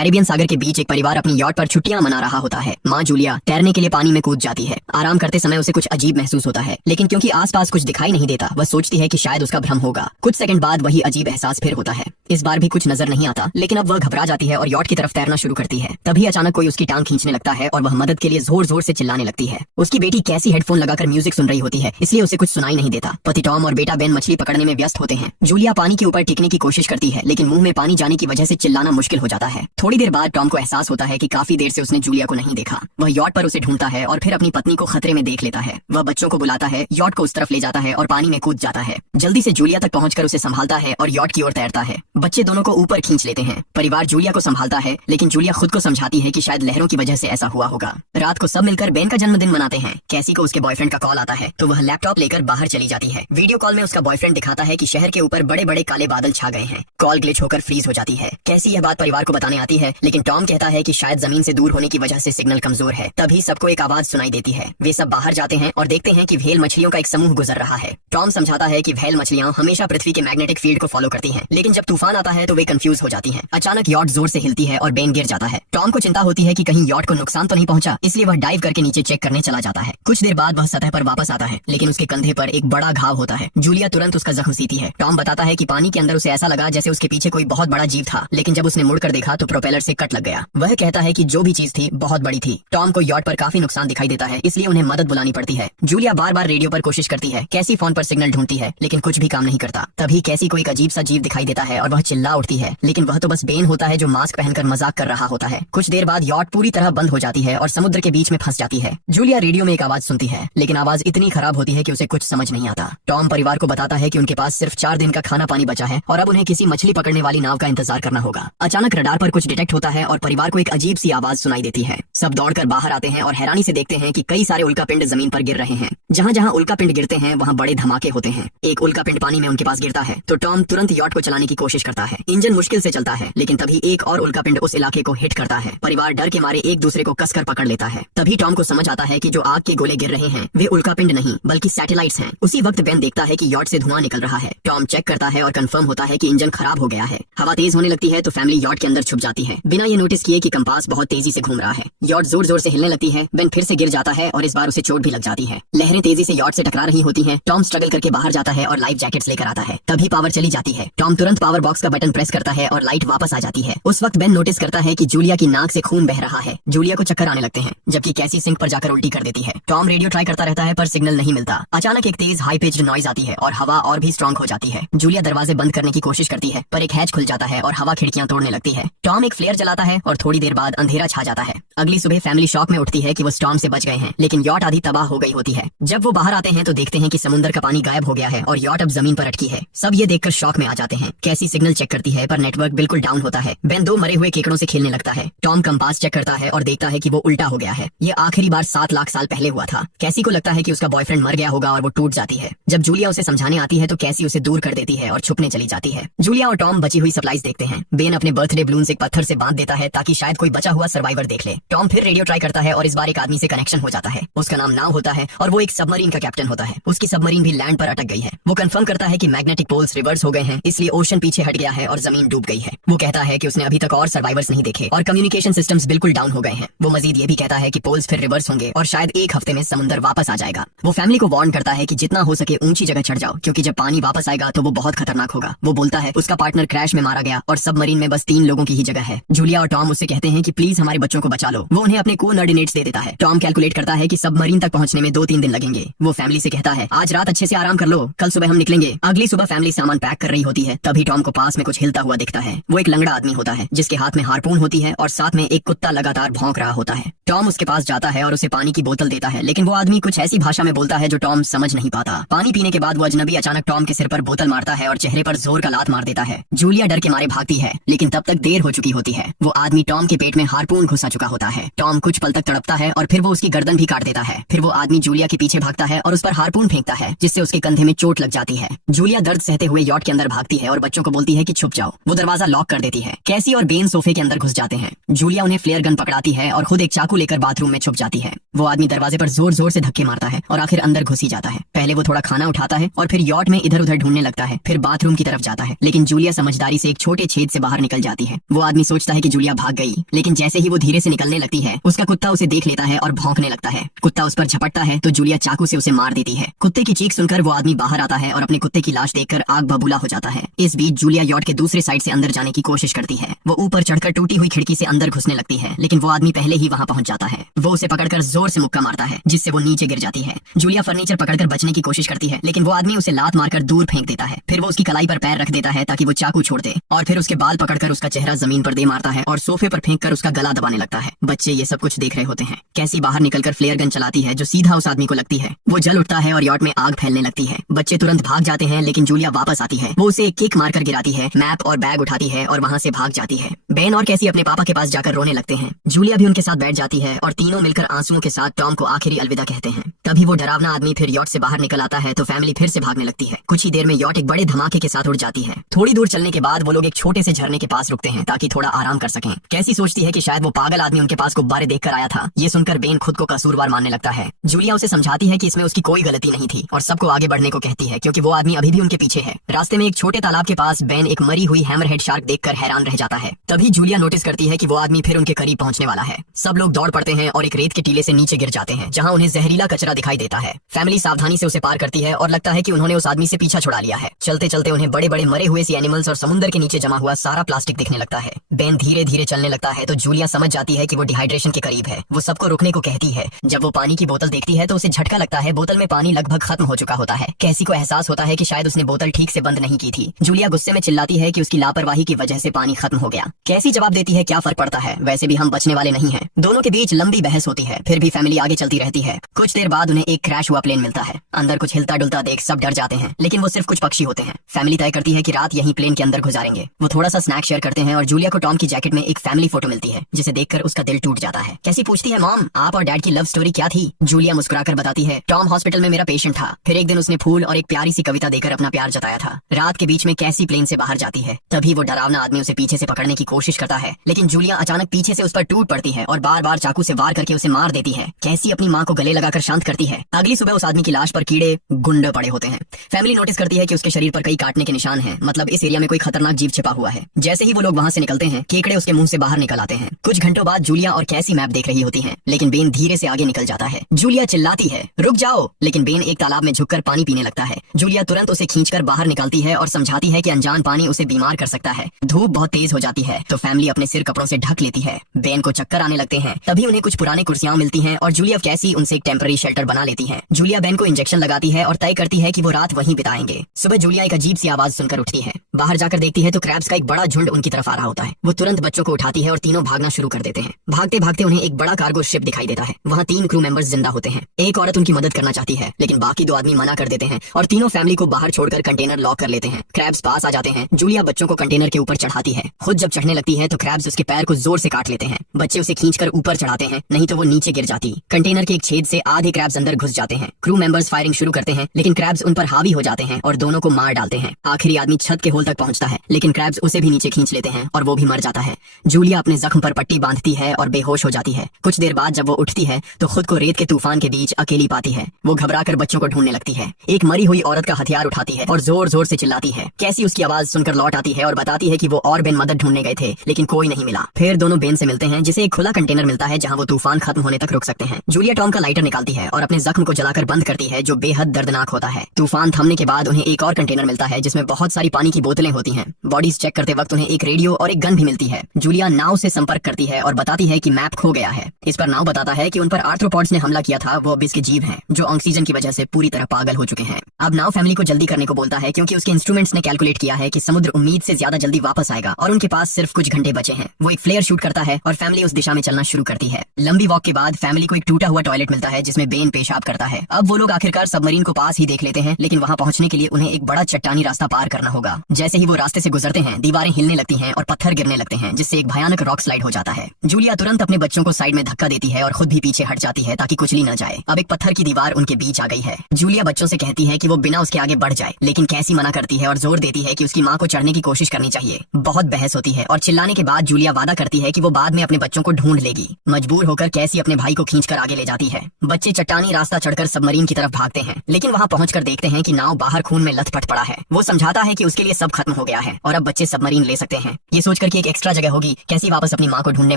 Caribbean सागर के बीच एक परिवार अपनी यॉट पर छुट्टियां मना रहा होता है। माँ जूलिया तैरने के लिए पानी में कूद जाती है। आराम करते समय उसे कुछ अजीब महसूस होता है, लेकिन क्योंकि आसपास कुछ दिखाई नहीं देता, वह सोचती है कि शायद उसका भ्रम होगा। कुछ सेकंड बाद वही अजीब एहसास फिर होता है। इस बार भी कुछ नजर नहीं आता, लेकिन अब वह घबरा जाती है और यॉट की तरफ तैरना शुरू करती है। तभी अचानक कोई उसकी टांग खींचने लगता है और वह मदद के लिए जोर जोर से चिल्लाने लगती है। उसकी बेटी कैसी हेडफोन लगाकर म्यूजिक सुन रही होती है, इसलिए उसे कुछ सुनाई नहीं देता। पति टॉम और बेटा बेन मछली पकड़ने में व्यस्त होते हैं। जूलिया पानी के ऊपर टिकने की कोशिश करती है, लेकिन मुंह में पानी जाने की वजह से चिल्लाना मुश्किल हो जाता है। थोड़ी देर बाद टॉम को एहसास होता है कि काफी देर से उसने जूलिया को नहीं देखा। वह यॉट पर उसे ढूंढता है और फिर अपनी पत्नी को खतरे में देख लेता है। वह बच्चों को बुलाता है, यॉट को उस तरफ ले जाता है और पानी में कूद जाता है। जल्दी से जूलिया तक पहुंचकर उसे संभालता है और यॉट की ओर तैरता है। बच्चे दोनों को ऊपर खींच लेते हैं। परिवार जूलिया को संभालता है, लेकिन जूलिया खुद को समझाती है कि शायद लहरों की वजह से ऐसा हुआ होगा। रात को सब मिलकर बेन का जन्मदिन मनाते हैं। कैसी को उसके बॉयफ्रेंड का कॉल आता है, तो वह लैपटॉप लेकर बाहर चली जाती है। वीडियो कॉल में उसका बॉयफ्रेंड दिखाता है कि शहर के ऊपर बड़े बड़े काले बादल छा गए हैं। कॉल ग्लिच होकर फ्रीज हो जाती है। कैसी यह बात परिवार को बताने आती है, लेकिन टॉम कहता है कि शायद जमीन से दूर होने की वजह से सिग्नल कमजोर है। तभी सबको एक आवाज सुनाई देती है। वे सब बाहर जाते हैं और देखते हैं कि व्हेल मछलियों का एक समूह गुजर रहा है। टॉम समझाता है कि व्हेल मछलियां हमेशा पृथ्वी के मैग्नेटिक फील्ड को फॉलो करती हैं, लेकिन जब तूफान आता है तो वे कंफ्यूज हो जाती हैं। अचानक यॉट जोर से हिलती है और बेन गिर जाता है। टॉम को चिंता होती है कि कहीं यॉट को नुकसान तो नहीं पहुंचा, इसलिए वह डाइव करके नीचे चेक करने चला जाता है। कुछ देर बाद वह सतह पर वापस आता है, लेकिन उसके कंधे पर एक बड़ा घाव होता है। जूलिया तुरंत उसका जख्म सीती है। टॉम बताता है कि पानी के अंदर उसे ऐसा लगा जैसे उसके पीछे कोई बहुत बड़ा जीव था, लेकिन जब उसने मुड़कर देखा तो प्रोपेलर से कट लग गया। वह कहता है कि जो भी चीज थी बहुत बड़ी थी। टॉम को यॉट पर काफी नुकसान दिखाई देता है, इसलिए उन्हें मदद बुलानी पड़ती है। जूलिया बार बार रेडियो पर कोशिश करती है। कैसी फोन पर सिग्नल ढूंढती है, लेकिन कुछ भी काम नहीं करता। तभी कैसी को एक अजीब सा जीव दिखाई देता है और वह चिल्ला उठती है, लेकिन वह तो बस बेन होता है जो मास्क पहनकर मजाक कर रहा होता है। कुछ देर बाद यॉट पूरी तरह बंद हो जाती है और समुद्र के बीच में फंस जाती है। जूलिया रेडियो में एक आवाज सुनती है, लेकिन आवाज इतनी खराब होती है कि उसे कुछ समझ नहीं आता। टॉम परिवार को बताता है कि उनके पास सिर्फ 4 दिन का खाना पानी बचा है और अब उन्हें किसी मछली पकड़ने वाली नाव का इंतजार करना होगा। अचानक रडार पर कुछ डिटेक्ट होता है और परिवार को एक अजीब सी आवाज सुनाई देती है। सब दौड़कर बाहर आते हैं और हैरानी से देखते हैं कि कई सारे उल्कापिंड जमीन पर गिर रहे हैं। जहाँ जहाँ उल्कापिंड गिरते हैं वहाँ बड़े धमाके होते हैं। एक उल्कापिंड पानी में उनके पास गिरता है तो टॉम तुरंत यॉट को चलाने की कोशिश करता है। इंजन मुश्किल से चलता है, लेकिन तभी एक और उल्कापिंड उस इलाके को हिट करता है। परिवार डर के मारे एक दूसरे को कसकर पकड़ लेता है। तभी टॉम को समझ आता है कि जो आग के गोले गिर रहे हैं वे उल्कापिंड नहीं बल्कि सैटेलाइट्स हैं। उसी वक्त बेन देखता है कि यॉट से धुआं निकल रहा है। टॉम चेक करता है और कंफर्म होता है कि इंजन खराब हो गया है। हवा तेज होने लगती है तो फैमिली यॉट के अंदर छुप जाती है, बिना ये नोटिस किए कि कंपास बहुत तेजी से घूम रहा है। यॉट जोर जोर से हिलने लगती है। बेन फिर से गिर जाता है और इस बार उसे चोट भी लग जाती है। लहरें तेजी से यॉट से टकरा रही होती हैं। टॉम स्ट्रगल करके बाहर जाता है और लाइफ जैकेट्स लेकर आता है। तभी पावर चली जाती है। टॉम तुरंत पावर बॉक्स का बटन प्रेस करता है और लाइट वापस आ जाती है। उस वक्त बेन नोटिस करता है कि जूलिया की नाक से खून बह रहा है। जूलिया को चक्कर आने लगते हैं, जबकि कैसी सिंक पर जाकर उल्टी कर देती है। टॉम रेडियो ट्राई करता रहता है पर सिग्नल नहीं मिलता। अचानक एक तेज हाई पिच्ड नॉइज आती है और हवा और भी स्ट्रांग हो जाती है। जूलिया दरवाजे बंद करने की कोशिश करती है, पर एक हैच खुल जाता है और हवा खिड़कियां तोड़ने लगती है। टॉम एक फ्लेयर जलाता है और थोड़ी देर बाद अंधेरा छा जाता है। अगली सुबह फैमिली शॉक में उठती है कि वो स्टॉर्म से बच गए हैं, लेकिन यॉट आधी तबाह हो गई होती है। जब वो बाहर आते हैं तो देखते हैं कि समुद्र का पानी गायब हो गया है और यॉट अब जमीन पर अटकी है। सब ये देखकर शॉक में आ जाते हैं। कैसी सिग्नल चेक करती है पर नेटवर्क बिल्कुल डाउन होता है। बेन 2 मरे हुए केकड़ों से खेलने लगता है। टॉम कंपास चेक करता है और देखता है कि वो उल्टा हो गया है। ये आखिरी बार 7 लाख साल पहले हुआ था। कैसी को लगता है कि उसका बॉयफ्रेंड मर गया होगा और वो टूट जाती है। जब जूलिया उसे समझाने आती है तो कैसी उसे दूर कर देती है और छुपने चली जाती है। जूलिया और टॉम बची हुई सप्लाईज देखते हैं। बेन अपने बर्थडे बलून्स एक पत्थर से बांध देता है ताकि शायद कोई बचा हुआ सर्वाइवर देख ले। टॉम फिर रेडियो ट्राई करता है और इस बार एक आदमी से कनेक्शन हो जाता है। उसका नाम नाव होता है और वो एक सबमरीन का कैप्टन होता है। उसकी सबमरीन भी लैंड पर अटक गई है। वो कंफर्म करता है कि मैग्नेटिक पोल्स रिवर्स हो गए हैं, इसलिए ओशन पीछे हट गया है और जमीन डूब गई है। वो कहता है कि उसने अभी तक और सर्वाइवर्स नहीं देखे और कम्युनिकेशन सिस्टम्स बिल्कुल डाउन हो गए हैं। वो मजीद ये भी कहता है कि पोल्स फिर रिवर्स होंगे और शायद एक हफ्ते में समुद्र वापस आ जाएगा। वो फैमिली को वार्न करता है कि जितना हो सके ऊंची जगह चढ़ जाओ, क्योंकि जब पानी वापस आएगा तो वो बहुत खतरनाक होगा। वो बोलता है उसका पार्टनर क्रैश में मारा गया और सबमरीन में बस 3 लोगों की ही जगह है। जूलिया और टॉम उससे कहते हैं कि प्लीज हमारे बच्चों को बचा लो। वो उन्हें अपने कोऑर्डिनेट्स दे देता है। टॉम कैलकुलेट करता है कि सबमरीन तक पहुंचने में 2-3 दिन लगेंगे। वो फैमिली से कहता है आज रात अच्छे से आराम कर लो, कल सुबह हम निकलेंगे। अगली सुबह फैमिली सामान पैक कर रही होती है। तभी टॉम को पास में कुछ हिलता हुआ दिखता है। वो एक लंगड़ा आदमी होता है जिसके हाथ में हार्पून होती है और साथ में एक कुत्ता लगातार भौंक रहा होता है। टॉम उसके पास जाता है और उसे पानी की बोतल देता है, लेकिन वो आदमी कुछ ऐसी भाषा में बोलता है जो टॉम समझ नहीं पाता। पानी पीने के बाद वो अजनबी अचानक टॉम के सिर पर बोतल मारता है और चेहरे पर जोर का लात मार देता है। जूलिया डर के मारे भागती है, लेकिन तब तक देर हो चुकी होती है। वो आदमी टॉम के पेट में हार्पून घुसा चुका होता है। टॉम कुछ पल तक तड़पता है और फिर वो उसकी गर्दन भी काट देता है। फिर वो आदमी जूलिया के पीछे भागता है और उस पर हार्पून फेंकता है, जिससे उसके कंधे में चोट लग जाती है। जूलिया दर्द सहते हुए यॉट के अंदर भागती है और बच्चों को बोलती है कि छुप जाओ। वो दरवाजा लॉक कर देती है। कैसी और बेन सोफे के अंदर घुस जाते हैं। जूलिया उन्हें फ्लेयर गन पकड़ाती है और खुद एक चाकू लेकर बाथरूम में छुप जाती है। वो आदमी दरवाजे पर जोर जोर से धक्के मारता है और आखिर अंदर घुस ही जाता है। पहले वो थोड़ा खाना उठाता है और फिर यॉट में इधर उधर ढूंढने लगता है, फिर बाथरूम की तरफ जाता है, लेकिन जूलिया समझदारी से एक छोटे छेद से बाहर निकल जाती है। वो आदमी सोचता है कि जूलिया भाग गई, लेकिन जैसे ही वो धीरे से निकलने लगती है उसका कुत्ता उसे देख लेता है और भौंकने लगता है। कुत्ता उस पर झपटता है तो जूलिया चाकू से उसे मार देती है। कुत्ते की चीख सुनकर वो आदमी बाहर आता है और अपने कुत्ते की लाश देखकर आग बबूला हो जाता है। इस बीच जूलिया यॉट के दूसरे साइड से अंदर जाने की कोशिश करती है। वो ऊपर चढ़कर टूटी हुई खिड़की से अंदर घुसने लगती है, लेकिन वो आदमी पहले ही वहां पहुंच जाता है। वो उसे पकड़कर जोर से मुक्का मारता है जिससे वो नीचे गिर जाती है। जूलिया फर्नीचर पकड़कर बचने की कोशिश करती है, लेकिन वो आदमी उसे लात मारकर दूर फेंक देता है। फिर वो उसकी कलाई पर पैर रख देता है ताकि वो चाकू छोड़ दे, और फिर उसके बाल पकड़कर उसका चेहरा जमीन पर दे मारता है और सोफे पर फेंककर उसका गला दबाने लगता है। बच्चे ये सब कुछ देख रहे होते हैं। कैसी बाहर निकलकर फ्लेयर गन चलाती है जो सीधा उस आदमी को लगती है। वो जल उठता है और यॉट में आग फैलने लगती है। बच्चे तुरंत भाग जाते हैं, लेकिन जूलिया वापस आती है। वो उसे एक किक मारकर गिराती है, मैप और बैग उठाती है और वहाँ से भाग जाती है। बेन और कैसी अपने पापा के पास जाकर रोने लगते हैं। जूलिया भी उनके साथ बैठ जाती है और तीनों मिलकर आंसुओं के साथ टॉम को आखिरी अलविदा कहते हैं। तभी वो डरावना आदमी फिर यॉट से बाहर निकल आता है तो फैमिली फिर से भागने लगती है। कुछ ही देर में यॉट एक बड़े धमाके के साथ उड़ जाती है। थोड़ी दूर चलने के बाद वो लोग एक छोटे से झरने के पास रुकते हैं ताकि थोड़ा आराम कर सकें। कैसी सोचती है कि शायद वो पागल आदमी उनके पास गुब्बारे देखकर आया था। ये सुनकर बेन खुद को कसूरवार मानने लगता है। जूलिया उसे समझाती है कि इसमें उसकी कोई गलती नहीं थी और सबको आगे बढ़ने को कहती है क्योंकि वो आदमी अभी भी उनके पीछे है। रास्ते में एक छोटे तालाब के पास बेन एक मरी हुई हैमरहेड शार्क देखकर हैरान रह जाता है। तभी जूलिया नोटिस करती है कि वो आदमी फिर उनके करीब पहुंचने वाला है। सब लोग दौड़ पड़ते हैं और एक रेत के टीले से नीचे गिर जाते हैं जहां उन्हें जहरीला कचरा दिखाई देता है। फैमिली सावधानी से उसे पार करती है और लगता है कि उन्होंने उस आदमी से पीछा छुड़ा लिया है। चलते चलते उन्हें बड़े बड़े मरे हुए सी एनिमल्स और समुद्र के नीचे जमा हुआ सारा प्लास्टिक दिखने लगता है। बेन धीरे धीरे चलने लगता है तो जूलिया समझ जाती है कि वो डिहाइड्रेशन के करीब है। वो सबको रुकने को कहती है। जब वो पानी की बोतल देखती है तो उसे झटका लगता है। बोतल में पानी लगभग खत्म हो चुका होता है। कैसी को एहसास होता है कि शायद उसने बोतल ठीक से बंद नहीं की थी। जूलिया गुस्से में चिल्लाती है कि उसकी लापरवाही की वजह से पानी खत्म हो गया। कैसी जवाब देती है, क्या फर्क पड़ता है, वैसे भी हम बचने वाले नहीं हैं। दोनों के बीच लंबी बहस होती है, फिर भी फैमिली आगे चलती रहती है। कुछ देर बाद उन्हें एक क्रैश हुआ प्लेन मिलता है। अंदर कुछ हिलता डुलता देख सब डर जाते हैं, लेकिन वो सिर्फ कुछ पक्षी होते हैं। फैमिली तय करती है कि रात यहीं प्लेन के अंदर गुजारेंगे। वो थोड़ा सा स्नैक शेयर करते हैं और जूलिया को टॉम की जैकेट में एक फैमिली फोटो मिलती है जिसे देखकर उसका दिल टूट जाता है। कैसी पूछती है, मॉम आप और डैड की लव स्टोरी क्या थी? जूलिया मुस्कुराकर बताती है, टॉम हॉस्पिटल में मेरा पेशेंट था। फिर एक दिन उसने फूल और एक प्यारी सी कविता देकर अपना प्यार जताया था। रात के बीच में कैसी प्लेन से बाहर जाती है। तभी वो डरावना आदमी उसे पीछे से पकड़ने की कोशिश करता है, लेकिन जूलिया अचानक पीछे से उस पर टूट पड़ती है और बार बार चाकू से वार करके उसे मार देती है। कैसी अपनी माँ को गले लगाकर शांत करती है। अगली सुबह उस आदमी की लाश पर कीड़े गुंडे पड़े होते हैं। फैमिली नोटिस करती है कि उसके शरीर पर कई काटने के निशान हैं, मतलब इस एरिया में कोई खतरनाक जीव छिपा हुआ है। जैसे ही वो लोग वहाँ से निकलते हैं केकड़े उसके मुंह से बाहर निकल आते हैं। कुछ घंटों बाद जूलिया और कैसी मैप देख रही होती हैं, लेकिन बेन धीरे से आगे निकल जाता है। जूलिया चिल्लाती है, रुक जाओ, लेकिन बेन एक तालाब में झुककर पानी पीने लगता है। जूलिया तुरंत उसे खींचकर बाहर निकालती है और समझाती है कि अनजान पानी उसे बीमार कर सकता है। धूप बहुत तेज हो जाती है तो फैमिली अपने सिर कपड़ों से ढक लेती है। बेन को चक्कर आने लगते हैं। तभी उन्हें कुछ पुरानी कुर्सियां मिलती हैं और जूलिया कैसी उनसे एक टेम्पररी शेल्टर बना लेती है। जूलिया बेन को इंजेक्शन लगाती है और तय करती है कि वो रात वहीं बिताएंगे। सुबह जूलिया एक अजीब सी आवाज सुनकर उठती है। बाहर जाकर देखती है तो क्रैब्स का एक बड़ा झुंड उनकी तरफ आ रहा होता है। वो तुरंत बच्चों को उठाती है और तीनों भागना शुरू कर देते हैं। भागते भागते उन्हें एक बड़ा कार्गो शिप दिखाई देता है। वहाँ 3 क्रू मेंबर्स जिंदा होते हैं। एक औरत उनकी मदद करना चाहती है, लेकिन बाकी 2 आदमी मना कर देते हैं और तीनों फैमिली को बाहर छोड़कर कंटेनर लॉक कर लेते हैं। क्रैब्स पास आ जाते हैं। जूलिया बच्चों को कंटेनर के ऊपर चढ़ाती है। खुद जब चढ़ने लगती है तो क्रैब्स उसके पैर को जोर से काट लेते हैं। बच्चे उसे खींचकर ऊपर चढ़ाते हैं, नहीं तो वो नीचे गिर जाती। कंटेनर के एक छेद से आधे क्रैब्स अंदर घुस जाते हैं। क्रू मेंबर्स फायरिंग शुरू करते हैं, लेकिन क्रैब्स उन पर हावी हो जाते हैं और दोनों को मार डालते हैं। आखिरी आदमी छत के होल तक पहुंचता है, लेकिन क्रैब्स उसे भी नीचे खींच लेते हैं और वो भी मर जाता है। जूलिया अपने जख्म पर पट्टी बांधती है और बेहोश हो जाती है। कुछ देर बाद जब वो उठती है तो खुद को रेत के तूफान के बीच अकेली पाती है। वो घबराकर बच्चों को ढूंढने लगती है। एक मरी हुई औरत का हथियार उठाती है और जोर जोर से चिल्लाती है। कैसी उसकी आवाज सुनकर लौट आती है और बताती है कि वो और बेन मदद ढूंढने गए थे, लेकिन कोई नहीं मिला। फिर दोनों बेन से मिलते हैं, जिसे एक खुला कंटेनर मिलता है जहां वो तूफान खत्म होने तक रुक सकते हैं। जूलिया टॉम का लाइटर निकालती है और अपने जख्म को जलाकर बंद करती है, जो बेहद दर्दनाक होता है। तूफान थमने के बाद उन्हें एक और कंटेनर मिलता है जिसमें बहुत सारी पानी की बोतलें होती हैं। बॉडीज चेक करते वक्त उन्हें एक रेडियो और एक गन भी मिलती है। जूलिया नाव से संपर्क करती है और बताती है कि मैप खो गया है। इस पर नाव बताता है कि उन पर आर्थ्रोपॉड्स ने हमला किया था। वो अबिस के जीव हैं जो ऑक्सीजन की वजह से पूरी तरह पागल हो चुके हैं। अब नाव फैमिली को जल्दी करने को बोलता है क्योंकि उसके इंस्ट्रूमेंट्स ने कैलकुलेट किया है कि समुद्र उम्मीद से ज्यादा जल्दी वापस आएगा और उनके पास सिर्फ कुछ घंटे बचे हैं। वो एक फ्लेयर शूट करता है और फैमिली उस दिशा में चलना शुरू करती है। लंबी वॉक के बाद फैमिली को एक टूटा हुआ टॉयलेट मिलता है जिसमें बेन पेशाब करता है। अब वो लोग आखिरकार सबमरीन को पास ही देख लेते हैं, लेकिन वहाँ पहुंचने के लिए उन्हें एक बड़ा चट्टानी रास्ता पार करना होगा। जैसे ही वो रास्ते से गुजरते हैं दीवारें हिलने लगती हैं और पत्थर गिरने लगते हैं, जिससे एक भयानक रॉक स्लाइड हो जाता है। जूलिया तुरंत अपने बच्चों को साइड में धक्का देती है और खुद भी पीछे हट जाती है ताकि कुचली न जाए। अब एक पत्थर की दीवार उनके बीच आ गई है। जूलिया बच्चों से कहती है कि वो बिना उसके आगे बढ़ जाए, लेकिन कैसी मना करती है और जोर देती है कि उसकी माँ को चढ़ने की कोशिश करनी चाहिए। बहुत बहस होती है और चिल्लाने के बाद जूलिया वादा करती है कि वो बाद में अपने बच्चों को ढूंढ लेगी। मजबूर होकर कैसी अपने भाई को खींचकर आगे ले जाती है। बच्चे चट्टानी रास्ता चढ़कर सबमरीन की तरफ भागते हैं, लेकिन वहाँ पहुंचकर देखते हैं कि नाव बाहर खून में लथपथ पड़ा है। वो समझाता है कि उसके लिए सब खत्म हो गया है और अब बच्चे सबमरीन ले सकते हैं। ये सोचकर कि एक एक्स्ट्रा जगह होगी, कैसी वापस अपनी माँ को ढूंढने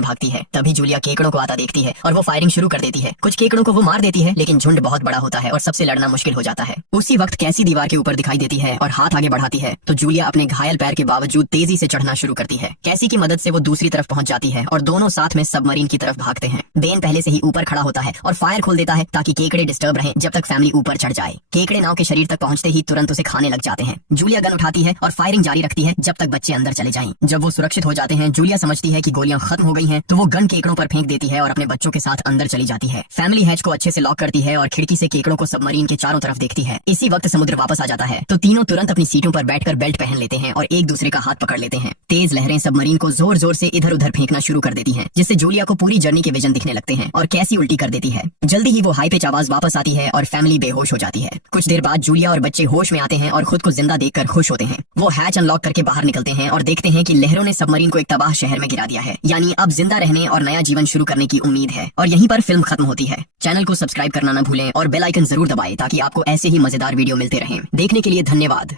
भागती है। तभी जूलिया केकड़ों को आता देखती है और वो फायरिंग शुरू कर देती है। कुछ केकड़ों को वो मार देती है, लेकिन झुंड बहुत बड़ा होता है और सबसे लड़ना मुश्किल हो जाता है। उसी वक्त कैसी दीवार के ऊपर दिखाई देती है और हाथ आगे बढ़ाती है तो जूलिया अपने घायल पैर के बावजूद तेजी से चढ़ना शुरू करती है। कैसी की मदद से वो दूसरी तरफ पहुंच जाती है और दोनों साथ में सबमरीन की तरफ भागते हैं। बेन पहले से ही ऊपर खड़ा होता है और फायर खोल देता है ताकि केकड़े डिस्टर्ब रहें जब तक फैमिली ऊपर चढ़ जाए। केकड़े नाव के शरीर तक पहुंचते ही तुरंत उसे खाने लग जाते हैं। जूलिया गन उठाती है और फायरिंग जारी रखती है जब तक बच्चे अंदर चले जाएं। जब वो सुरक्षित हो जाते हैं, जूलिया समझती है कि गोलियां खत्म हो गई हैं, तो वो गन केकड़ों पर फेंक देती है और अपने बच्चों के साथ अंदर चली जाती है। फैमिली हैच को अच्छे से लॉक करती है और खिड़की से केकड़ों को सबमरीन के चारों तरफ देखती है। इसी वक्त समुद्र वापस आ जाता है तो तीनों तुरंत अपनी सीटों पर बैठकर बेल्ट पहन लेते हैं और एक दूसरे का हाथ पकड़ लेते हैं। तेज लहरें सबमरीन को जोर जोर से इधर उधर फेंकना शुरू कर देती हैं, जिससे जूलिया को पूरी जर्नी के विजन दिखने लगते हैं और कैसी उल्टी कर देती है। जल्दी ही वो हाई पिच आवाज वापस आती है और फैमिली बेहोश हो जाती है। कुछ देर बाद जूलिया और बच्चे होश में आते हैं और खुद को जिंदा देखकर खुश होते हैं। वो हैच अनलॉक करके बाहर निकलते हैं और देखते हैं कि लहरों ने सबमरीन को एक तबाह शहर में गिरा दिया है। यानी अब जिंदा रहने और नया जीवन शुरू करने की उम्मीद है। और यहीं पर फिल्म खत्म होती है। चैनल को सब्सक्राइब करना न भूलें और बेल आइकन जरूर दबाएं ताकि आपको ऐसे ही मजेदार वीडियो मिलते रहें। देखने के लिए धन्यवाद।